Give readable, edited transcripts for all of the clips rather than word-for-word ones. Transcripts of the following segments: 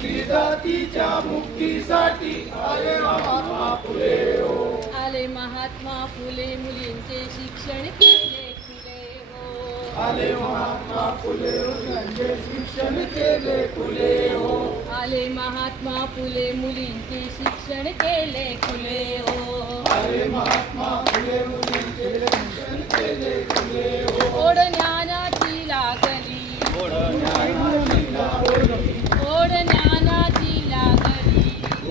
स्त्री जातीच्या मुक्तीसाठी आले महात्मा फुले हो. आले महात्मा फुले, मुलींचे शिक्षण केले फुले हो. आले महात्मा फुले, मुलींचे शिक्षण केले फुले हो. आले महात्मा फुले, मुलींचे शिक्षण केले फुले हो. आले महात्मा फुले, मुलींचे शिक्षण केले फुले हो. ओढ ज्ञानाची लागली, ओढ ज्ञानाची लागली, ओढ ज्ञानाची लागली,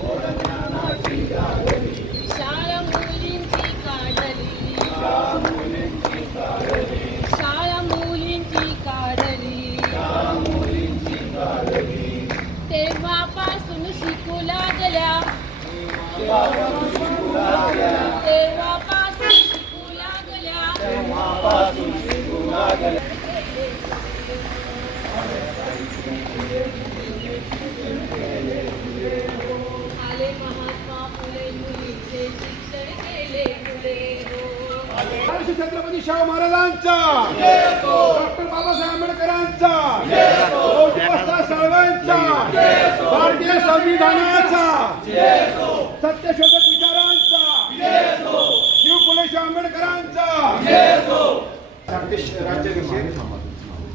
ओढ ज्ञानाची लागली, शाळा मुलींची काढली, शाळा मुलींची काढली, शाळा मुलींची काढली, शाळा मुलींची काढली. तेव्हापासून शिकू लागल्या, तेव्हापासून शिकू लागल्या, तेव्हापासून शिकू लागल्या. तेव्हापासून शिकू लागल्या. आले महात्मा फुले, मुलींचे शिक्षण केले फुले हो. छत्रपती शाहू महाराजांचा, डॉक्टर बाबासाहेब आंबेडकरांचा, लौकिकवस्ता साळवेंचा, भारतीय संविधानाचा, सत्यशोधक विचारांचा, शिव फुले शाहू आंबेडकरांचा, राज्याभिषेक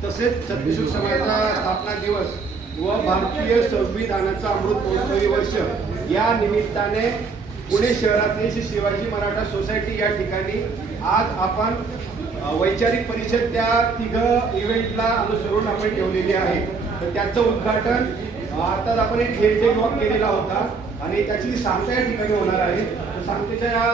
तसेच सत्यशोधक समाजाचा स्थापना दिवस व भारतीय संविधानाचा अमृत महोत्सवी वर्ष या निमित्ताने पुणे शहरातील श्री शिवाजी मराठा सोसायटी या ठिकाणी आज आपण वैचारिक परिषद त्या तिघ इव्हेंटला अनुसरून आपण ठेवलेली आहे. तर त्याचं उद्घाटन आता आपण एक हेरिटेज वॉक केलेला होता आणि त्याची सांगता या ठिकाणी होणार आहे. सांगतेच्या